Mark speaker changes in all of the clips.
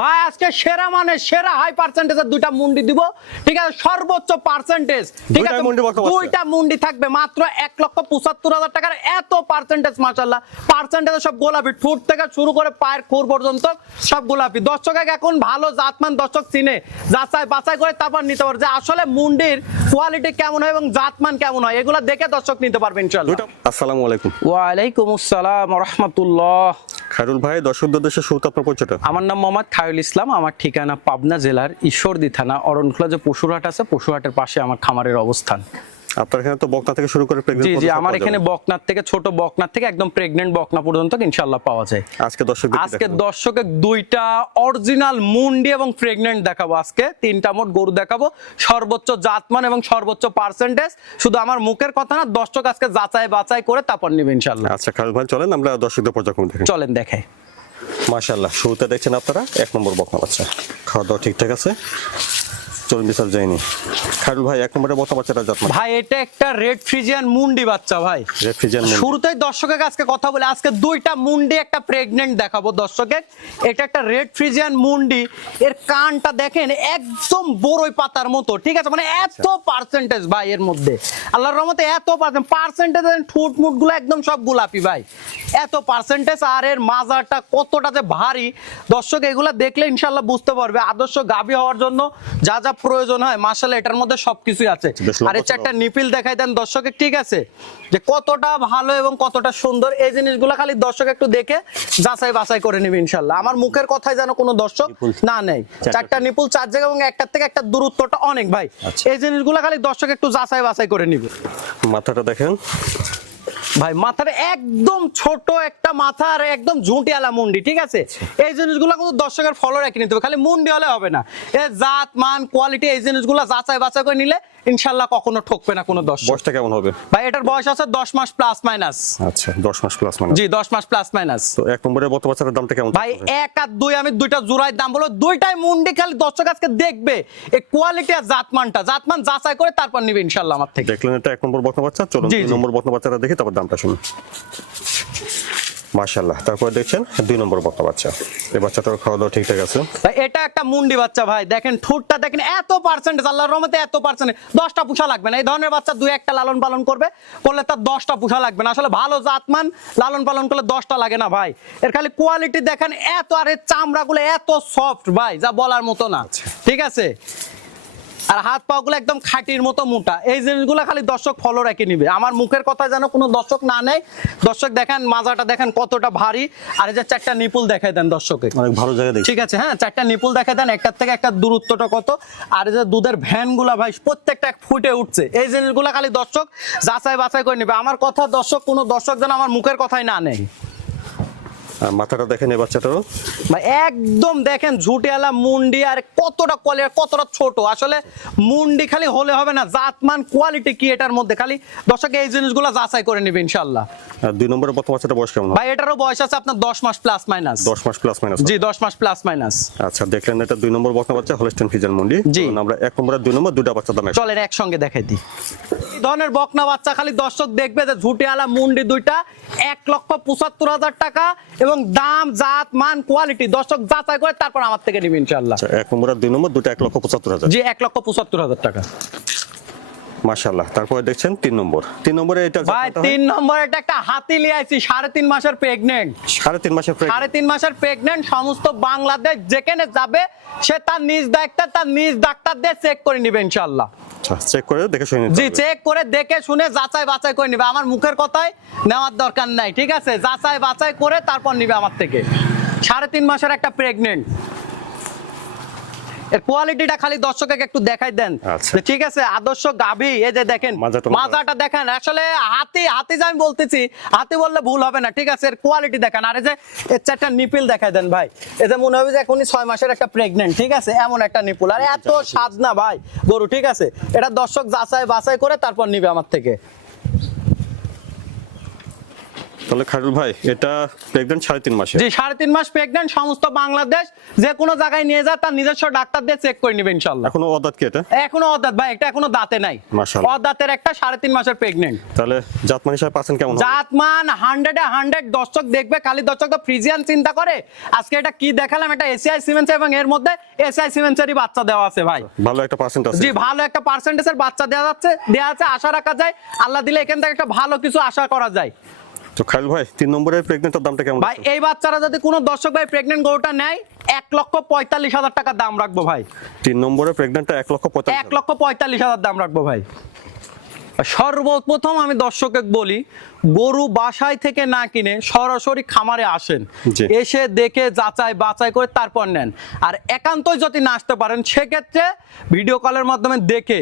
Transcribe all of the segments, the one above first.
Speaker 1: ভাই আজকে সেরা মানে সেরা হাই পার্সেন্টেজের দুইটা মুন্ডি দিব। ঠিক আছে সর্বোচ্চ পার্সেন্টেজ ঠিক আছে
Speaker 2: মুন্ডি বক্তব্য আছে।
Speaker 1: দুইটা মুন্ডি থাকবে মাত্র এক লক্ষ পঁচাত্তর হাজার টাকার এত পার্সেন্টেজ মাসাল্লাহ পার্সেন্টেজ সব গোলাপি ঠোঁট থেকে শুরু করে পায়ের খুর পর্যন্ত সব গোলাপি। দর্শক এখন ভালো জাতমান দর্শক চিনে যাচাই বাছাই করে তারপর নিতে পারবে। যে আসলে মুন্ডির কোয়ালিটি কেমন হয় এবং জাতমান কেমন হয় এগুলো দেখে দর্শক নিতে পারবে ইনশাল্লাহ
Speaker 2: আসসালামু আলাইকুম।
Speaker 1: ওয়ালাইকুম আসসালাম রহমতুল্লাহ।
Speaker 2: খায়রুল ভাই, দর্শকদের দেশে শুরুতে আপনার
Speaker 1: আমার নাম মোহাম্মদ খায়রুল ইসলাম, আমার ঠিকানা পাবনা জেলার ঈশ্বরদী থানা, অরণখোলা যে পশুরহাট আছে, পশুরহাটের পাশে আমার খামারের অবস্থান।
Speaker 2: আপনার এখানে তো বকনা থেকে শুরু করে
Speaker 1: জি জি আমার এখানে। বকনার থেকে ছোট বকনার থেকে একদম প্রেগনেন্ট বকনা পর্যন্ত ইনশাল্লাহ পাওয়া যায়।
Speaker 2: আজকে দর্শক
Speaker 1: আজকে দর্শকের দুইটা অরিজিনাল মুন্ডি এবং প্রেগনেন্ট দেখাবো আজকে। তিনটা মোট গরু দেখাবো। সর্বোচ্চ জাতমান এবং সর্বোচ্চ পার্সেন্টেজ শুধু আমার মুখের কথা না দর্শক আজকে যাচাই বাছাই করে তারপর নিবে ইনশাল্লাহ
Speaker 2: আচ্ছা খায়রুল ভাই চলেন আমরা দর্শকদের পর্যায়ক্রম দেখি।
Speaker 1: চলেন দেখাই।
Speaker 2: মাশাআল্লাহ শুরুতে দেখছেন আপনারা এক নম্বর বকনা বাচ্চা। খাওয়া দাওয়া ঠিকঠাক আছে? চলুন বিশাল যায়নি খায়রুল ভাই এক নম্বরে বকনা বাচ্চাটা জাত
Speaker 1: ভাই এটা একটা রেড ফ্রিজিয়ান মুন্ডি বাচ্চা ভাই।
Speaker 2: রেফ্রিজারেন্ট
Speaker 1: শুরুতেই দর্শকের আজকে কথা বলে আজকে দুইটা মুন্ডি একটা প্রেগনেন্ট দেখাবো দর্শকের। এটা একটা রেড ফ্রিজিয়ান মুন্ডি। এর কানটা দেখেন একদম বড়ই পাতার মতো ঠিক আছে? মানে এত পার্সেন্টেজ ভাই এর মধ্যে। আল্লাহর রহমতে এত পার্সেন্ট পার্সেন্টেজ ঠুট মুটগুলো একদম সব গোলাপি ভাই। এত পার্সেন্টেজ আর এর মাজারটা কতটা যে ভারী। দর্শক এগুলা দেখলে ইনশাল্লাহ বুঝতে পারবে আদর্শ গাভী হওয়ার জন্য যা যা প্রয়োজন হয় মাসাল এটার মধ্যে সবকিছুই আছে। আর এই চারটা নিপিল দেখাই দেন দর্শকের ঠিক আছে? যে কতটা ভালো এবং কতটা সুন্দর এই জিনিসগুলো খালি দর্শক একটু দেখে যাচাই বাছাই করে নেবে ইনশাল্লাহ আমার মুখের কথায় যেন কোনো দর্শক না নেই
Speaker 2: চারটা
Speaker 1: চারটা নিপুল চার জায়গা এবং একটার থেকে একটা দূরত্বটা অনেক ভাই।
Speaker 2: আচ্ছা।
Speaker 1: এই জিনিসগুলো খালি দর্শক একটু যাচাই বাছাই করে নিবে।
Speaker 2: মাথাটা দেখেন।
Speaker 1: ভাই মাথার একদম ছোট একটা মাথা আর একদম ঝুঁটিয়ালা মুন্ডি ঠিক আছে? এই জিনিসগুলো কিন্তু দর্শকের ফলো রেখে নিতে হবে খালি মুন্ডি হলে হবে না। এ জাত মান কোয়ালিটি এই জিনিসগুলো যাচাই বাছাই করে নিলে ইনশাল্লাহ কখনো ঠকবে না কোনো দর্শক।
Speaker 2: বয়সটা কেমন হবে?
Speaker 1: ভাই এটার বয়স আছে দশ মাস প্লাস মাইনাস
Speaker 2: আচ্ছা দশ মাস প্লাস মানে
Speaker 1: জি দশ মাস প্লাস মাইনাস
Speaker 2: তো এক নম্বরের বকনা বাচ্চাটার দামটা কেমন
Speaker 1: ভাই এক আর দুই আমি দুইটা জোড়ায় দাম বলো দুইটাই মুন্ডি খালি দর্শক আজকে দেখবে। এই কোয়ালিটি আর জাতমানটা জাতমান যাচাই করে তারপর নিবে ইনশাল্লাহ আমার থেকে।
Speaker 2: দেখলেন এটা এক নম্বর বকনা বাচ্চা চলুন দুই নম্বর বকনা বাচ্চাটা দেখি তারপর দামটা শুনুন। মাশাল্লাহ তারপরে দেখছেন দুই নম্বর বকনা বাচ্চা। এই বাচ্চাটার খাওয়া দাওয়া ঠিকঠাক আছে?
Speaker 1: ভাই এটা একটা মুন্ডি বাচ্চা ভাই। দেখেন ঠোঁটটা দেখেন এত পার্সেন্টেজ আল্লাহর রহমতে এত পার্সেন্ট দশটা পুষা লাগবে না। এই ধরনের বাচ্চা দুই একটা লালন পালন করবে করলে তার দশটা পুষা লাগবে না। আসলে ভালো জাতমান লালন পালন করলে দশটা লাগে না ভাই। এর খালি কোয়ালিটি দেখেন এত আর এর চামড়াগুলো এত সফট ভাই যা বলার মতো না। ঠিক আছে? আর হাত পা গুলো একদম খাটির মতো মোটা। এই জিনিসগুলো খালি দর্শক ফলো রেখে নিবে। আমার মুখের কথা যেন কোনো দর্শক না নেয়। দর্শক দেখেন মাজাটা দেখেন কতটা ভারী। আর এই যে চারটা নিপুল দেখাই দেন দর্শকে।
Speaker 2: অনেক ভালো জায়গা
Speaker 1: ঠিক আছে হ্যাঁ চারটা নিপুল দেখাই দেন। একটার থেকে একটা দূরত্বটা কত? আর এই যে দুধের ভ্যানগুলা ভাই প্রত্যেকটা ফুটে উঠছে। এই জিনিসগুলা খালি দর্শক যাচাই বাছাই করে নেবে। আমার কথা দর্শক কোনো দর্শক যেন আমার মুখের কথাই না নেই
Speaker 2: আর মাথাটা দেখেন এই বাচ্চাটারও।
Speaker 1: ভাই একদম দেখেন ঝুটিয়ালা মুন্ডি আর কতটা কোয়ালিটি কতটা ছোট। আসলে মুন্ডি খালি হলে হবে না জাতমান কোয়ালিটি কি এটার মধ্যে। খালি দর্শক এই জিনিসগুলো যাচাই করে নেবে ইনশাল্লাহ
Speaker 2: আর দুই নম্বরে বকনা বাচ্চাটা বয়স কেমন?
Speaker 1: ভাই এটারও বয়স আছে আপনার দশ মাস প্লাস মাইনাস
Speaker 2: দশ মাস প্লাস মাইনাস
Speaker 1: জি দশ মাস প্লাস মাইনাস
Speaker 2: আচ্ছা দেখলেন এটা দুই নম্বর বকনা বাচ্চা হলস্টেন ফিজান মন্ডি।
Speaker 1: জি।
Speaker 2: আমরা এক নম্বরে দুই নম্বর দুটা বাচ্চা দামে
Speaker 1: চলেন একসঙ্গে দেখাই দিই। ধরনের বকনা বাচ্চা খালি দর্শক দেখবে যে ঝুটিয়ালা মুন্ডি দুইটা এক লক্ষ পঁচাত্তর হাজার টাকা এবং দাম জাত মান কোয়ালিটি দর্শক যাচাই করে তারপর আমার থেকে নিবি ইনশাল্লাহ
Speaker 2: আচ্ছা এক নম্বর দুই নম্বর দুটা এক লক্ষ পঁচাত্তর হাজার।
Speaker 1: জি এক লক্ষ পঁচাত্তর হাজার টাকা।
Speaker 2: তারপরে দেখছেন তিন নম্বর। তিন নম্বরে এটা
Speaker 1: ভাই তিন নম্বর এটা একটা হাতি আইছি সাড়ে তিন মাসের প্রেগনেন্ট
Speaker 2: সাড়ে তিন মাসের
Speaker 1: সাড়ে তিন মাসের প্রেগনেন্ট সমস্ত বাংলাদেশ যেখানে যাবে সে তার নিজ দায়িত্বে তার নিজ ডাক্তার দিয়ে চেক করে নিবে ইনশাল্লাহ
Speaker 2: আচ্ছা চেক করে দেখে শুনে
Speaker 1: জি চেক করে দেখে শুনে যাচাই বাছাই করে নিবে। আমার মুখের কথায় নেওয়ার দরকার নাই ঠিক আছে? যাচাই বাছাই করে তারপর নিবে আমার থেকে। সাড়ে তিন মাসের একটা প্রেগনেন্ট এর কোয়ালিটিটা খালি দর্শককে একটু দেখাই দেন।
Speaker 2: আচ্ছা।
Speaker 1: ঠিক আছে আদর্শ গাভী এই যে দেখেন
Speaker 2: মাজাটা-
Speaker 1: দেখেন আসলে হাতি হাতি যে আমি বলতেছি হাতি বললে ভুল হবে না ঠিক আছে এর কোয়ালিটি দেখেন। আর এই যে এর চারটা নিপিল দেখাই দেন ভাই এই যে মনে হবে যে এখনই ছয় মাসের একটা প্রেগনেন্ট ঠিক আছে এমন একটা নিপুল আর এত স্বাদ না ভাই গরু ঠিক আছে এটা দর্শক যাচাই বাছাই করে তারপর নিবে আমার থেকে।
Speaker 2: তাহলে খায়রুল ভাই এটা প্রেগনেন্ট সাড়ে তিন মাসে
Speaker 1: জি সাড়ে তিন মাস প্রেগনেন্ট সমস্ত বাংলাদেশ যে কোনো জায়গায় নিয়ে যায় তার নিজস্ব ডাক্তার দিয়ে চেক করে নিবে ইনশাল্লাহ।
Speaker 2: এখনও অদাত কি এটা?
Speaker 1: এখনও অদাঁত ভাই এটা এখনও দাঁতে নাই।
Speaker 2: মাশাআল্লাহ।
Speaker 1: অদাঁতের একটা সাড়ে তিন মাসের প্রেগনেন্ট
Speaker 2: তাহলে জাতমান হিসাবে পাচ্ছেন কেমন?
Speaker 1: জাতমান হান্ড্রেডে হান্ড্রেড দর্শক দেখবে খালি দর্শক তো ফ্রিজিয়ান চিন্তা করে। আজকে এটা কি দেখালাম এটা এসিআই সিমেন্স এবং এর মধ্যে এসআই সিমেন্সেরই বাচ্চা দেওয়া আছে ভাই।
Speaker 2: ভালো একটা পার্সেন্ট আছে।
Speaker 1: জি ভালো একটা পার্সেন্টেজের বাচ্চা দেওয়া যাচ্ছে দেওয়া আছে আশা রাখা যায়। আল্লাহ দিলে এখান থেকে একটা ভালো কিছু আশা করা যায়।
Speaker 2: তো ভাই তিন নম্বরের প্রেগনেন্টের দামটা কেমন
Speaker 1: ভাই এই বাচ্চারা যদি কোনো দর্শক ভাই প্রেগনেন্ট গরুটা নেয় এক লক্ষ পঁয়তাল্লিশ হাজার টাকা দাম রাখব ভাই।
Speaker 2: তিন নম্বরের প্রেগনেন্টটা এক লক্ষ পঁয়তাল্লিশ
Speaker 1: এক লক্ষ পঁয়তাল্লিশ হাজার দাম রাখব ভাই। সর্বপ্রথম আমি দর্শকে বলি গরু বাসায় থেকে না কিনে সরাসরি খামারে আসেন। এসে দেখে যাচাই বাছাই করে তারপর নেন। আর একান্তই যদি না আসতে পারেন সেক্ষেত্রে ভিডিও কলের মাধ্যমে দেখে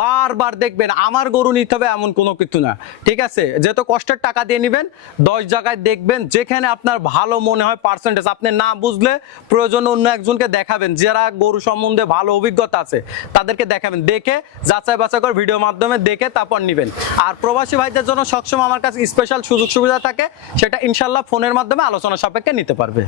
Speaker 1: বারবার দেখবেন, আমার গরু নিতে হবে এমন কোনো কিছু না। ঠিক আছে? যেহেতু কষ্টের টাকা দিয়ে নেবেন, দশ জায়গায় দেখবেন, যেখানে আপনার ভালো মনে হয় পার্সেন্টেজ আপনি না বুঝলে প্রয়োজন অন্য একজনকে দেখাবেন, যারা গরু সম্বন্ধে ভালো অভিজ্ঞতা আছে, তাদেরকে দেখাবেন। দেখে, যাচাই বাছাই করে ভিডিওর মাধ্যমে দেখে তারপর নেবেন। আর প্রবাসী ভাইদের জন্য সবসময় আমার কাছে স্পেশাল সুযোগ সুবিধা থাকে, সেটা ইনশাল্লাহ ফোনের মাধ্যমে আলোচনা সাপেক্ষে নিতে পারবে।